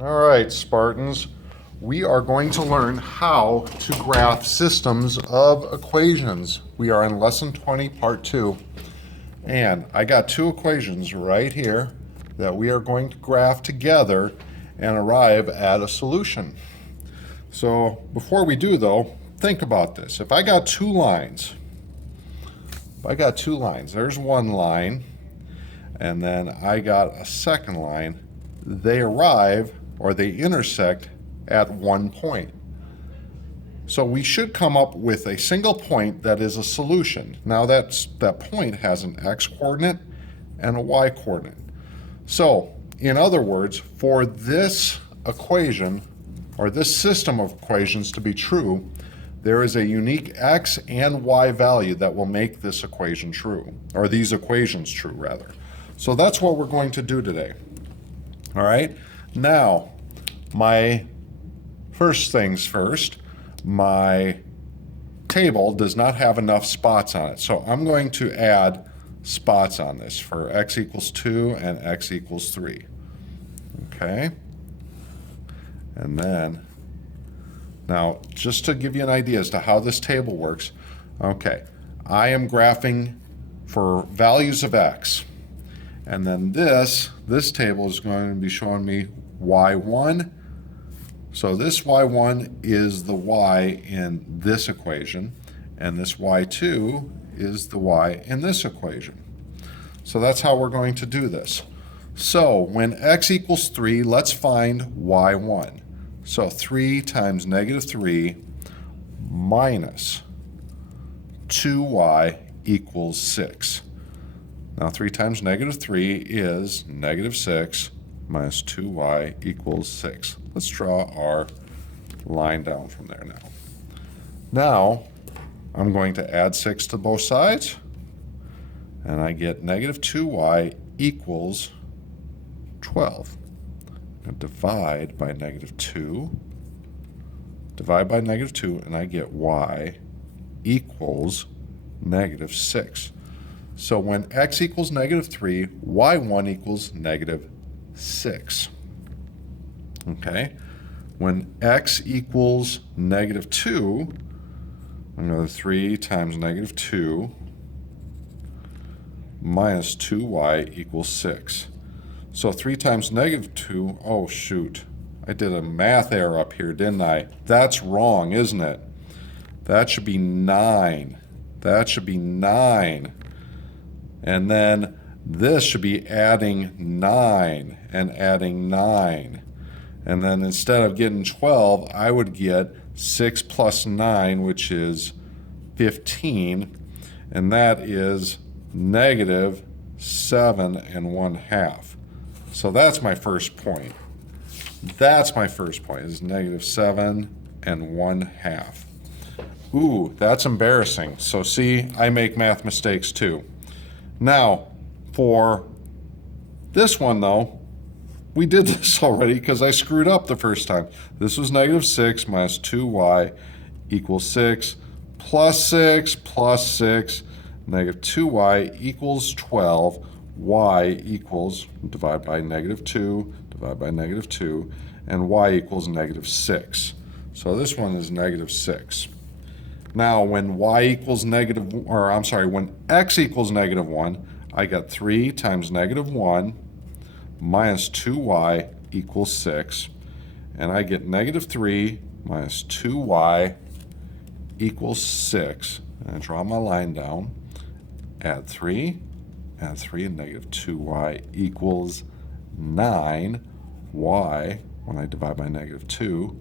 All right, Spartans, we are going to learn how to graph systems of equations. We are in lesson 20, part 2, and I got two equations right here that we are going to graph together and arrive at a solution. So before we do though, think about this. If I got two lines, there's one line, and then I got a second line, they arrive or they intersect at one point. So we should come up with a single point that is a solution. Now that point has an x-coordinate and a y-coordinate. So in other words, for this equation or this system of equations to be true, there is a unique x and y value that will make this equation true, or these equations true rather. So that's what we're going to do today. All right, now my first things first, my table does not have enough spots on it. So I'm going to add spots on this for x equals 2 and x equals 3. Okay, and then now just to give you an idea as to how this table works, okay, I am graphing for values of x. And then this table is going to be showing me y1. So this y1 is the y in this equation, and this y2 is the y in this equation. So that's how we're going to do this. So when x equals 3, let's find y1. So 3 times negative 3 minus 2y equals 6. Now 3 times negative 3 is negative 6 minus 2y equals 6. Let's draw our line down from there now. Now I'm going to add 6 to both sides, and I get negative 2y equals 12. And divide by negative 2, and I get y equals negative 6. So when x equals negative 3, y1 equals negative 6. Okay? When x equals negative 2, another 3 times negative 2 minus 2y equals 6. So 3 times negative 2, oh shoot, I did a math error up here, didn't I? That's wrong, isn't it? That should be 9. That should be 9. And then this should be adding 9 and adding 9. And then instead of getting 12, I would get 6 plus 9, which is 15. And that is negative 7 1/2. So that's my first point. That's my first point, is negative 7 1/2. Ooh, that's embarrassing. So see, I make math mistakes too. Now, for this one though, we did this already because I screwed up the first time. This was negative 6 minus 2y equals 6 plus 6 plus 6. Negative 2y equals 12. Y equals, divide by negative 2, divide by negative 2, and y equals negative 6. So this one is negative 6. Now, when y equals negative, or I'm sorry, when x equals negative 1, I got 3 times negative 1 minus 2y equals 6. And I get negative 3 minus 2y equals 6. And I draw my line down. Add 3, and negative 2y equals 9. Y, when I divide by negative 2,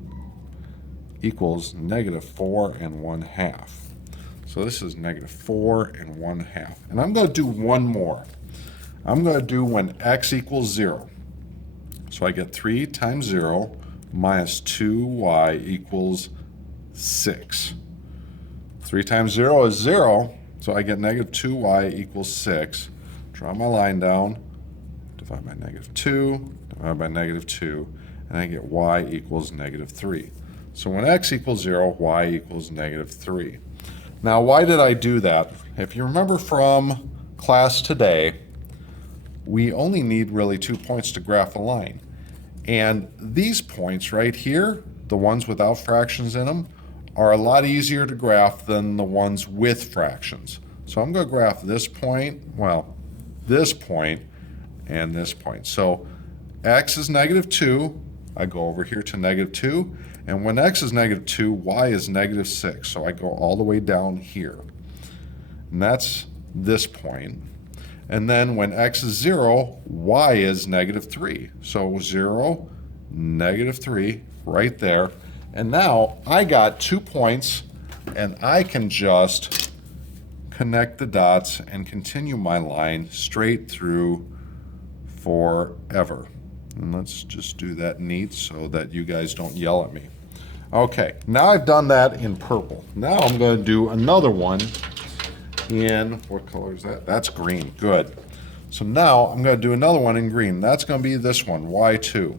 equals negative 4 1/2. So this is negative 4 1/2. And I'm going to do one more. I'm going to do when x equals 0. So I get 3 times 0 minus 2y equals 6. 3 times 0 is 0, so I get negative 2y equals 6. Draw my line down, divide by negative 2, divide by negative 2, and I get y equals negative 3. So when x equals 0, y equals negative 3. Now, why did I do that? If you remember from class today, we only need really 2 points to graph a line. And these points right here, the ones without fractions in them, are a lot easier to graph than the ones with fractions. So I'm going to graph this point, well, this point, and this point. So x is -2. I go over here to -2. And when x is -2, y is -6. So I go all the way down here. And that's this point. And then when x is 0, y is -3. So 0, -3, right there. And now I got 2 points, and I can just connect the dots and continue my line straight through forever. And let's just do that neat so that you guys don't yell at me. Okay, now I've done that in purple. Now I'm going to do another one in, what color is that? That's green, good. So now I'm going to do another one in green. That's going to be this one, y2.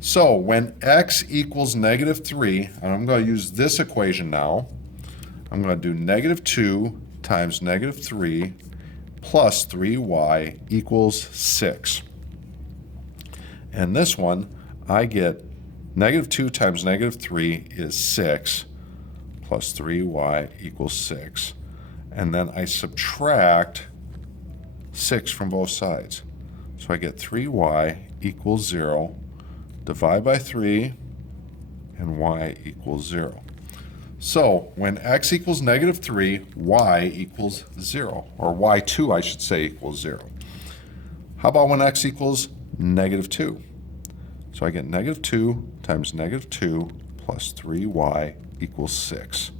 So when x equals -3, and I'm going to use this equation now, I'm going to do -2 times -3 plus 3y equals 6. And this one, I get -2 times -3 is 6 plus 3y equals 6. And then I subtract 6 from both sides. So I get 3y equals 0, divide by 3, and y equals 0. So when x equals -3, y equals 0, or y2 I should say equals 0. How about when x equals -2? So I get -2 times -2 plus 3y equals 6.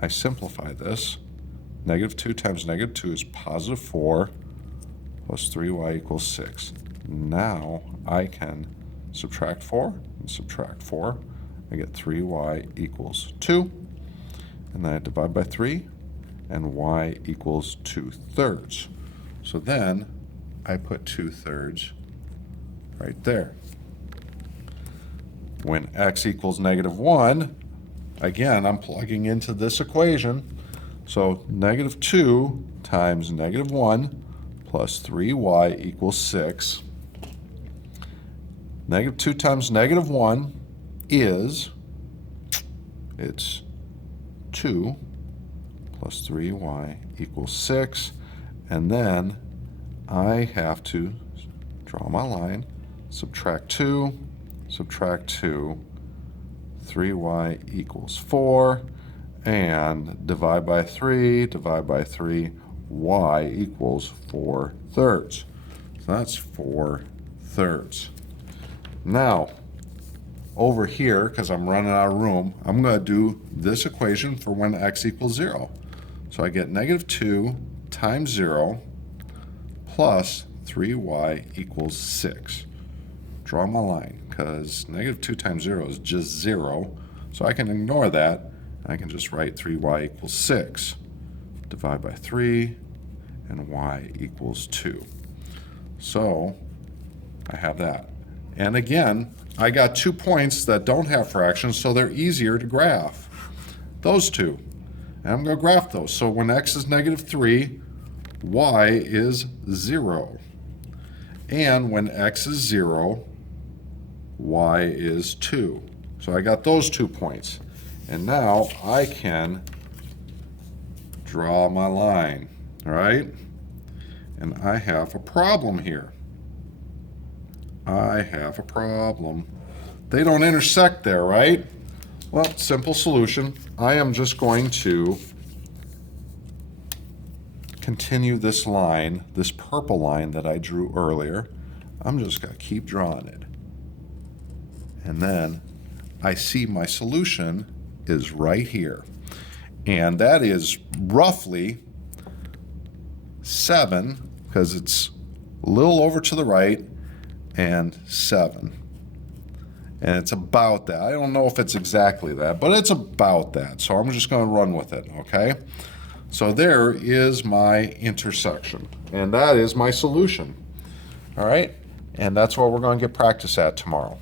I simplify this. -2 times -2 is +4 plus 3y equals 6. Now I can subtract 4 and subtract 4. I get 3y equals 2. And then I divide by 3, and y equals 2/3. So then I put 2/3 right there. When x equals -1, again, I'm plugging into this equation. So -2 times -1 plus 3y equals 6. -2 times -1 is, it's 2 plus 3y equals 6. And then I have to draw my line, subtract 2, subtract 2, 3y equals 4, and divide by 3, y equals 4/3. So that's 4/3. Now, over here, because I'm running out of room, I'm going to do this equation for when x equals 0. So I get -2 times 0 plus 3y equals 6. Draw my line, because -2 times 0 is just 0, so I can ignore that. I can just write 3y equals 6. Divide by 3, and y equals 2. So I have that. And again, I got 2 points that don't have fractions, so they're easier to graph. Those two. And I'm going to graph those. So when x is -3, y is 0. And when x is 0, y is 2. So I got those 2 points. And now I can draw my line, all right? And I have a problem here. I have a problem. They don't intersect there, right? Well, simple solution. I am just going to continue this line, this purple line that I drew earlier. I'm just going to keep drawing it. And then I see my solution is right here. And that is roughly 7, because it's a little over to the right, and 7. And it's about that. I don't know if it's exactly that, but it's about that. So I'm just going to run with it, okay? So there is my intersection, and that is my solution. All right? And that's what we're going to get practice at tomorrow.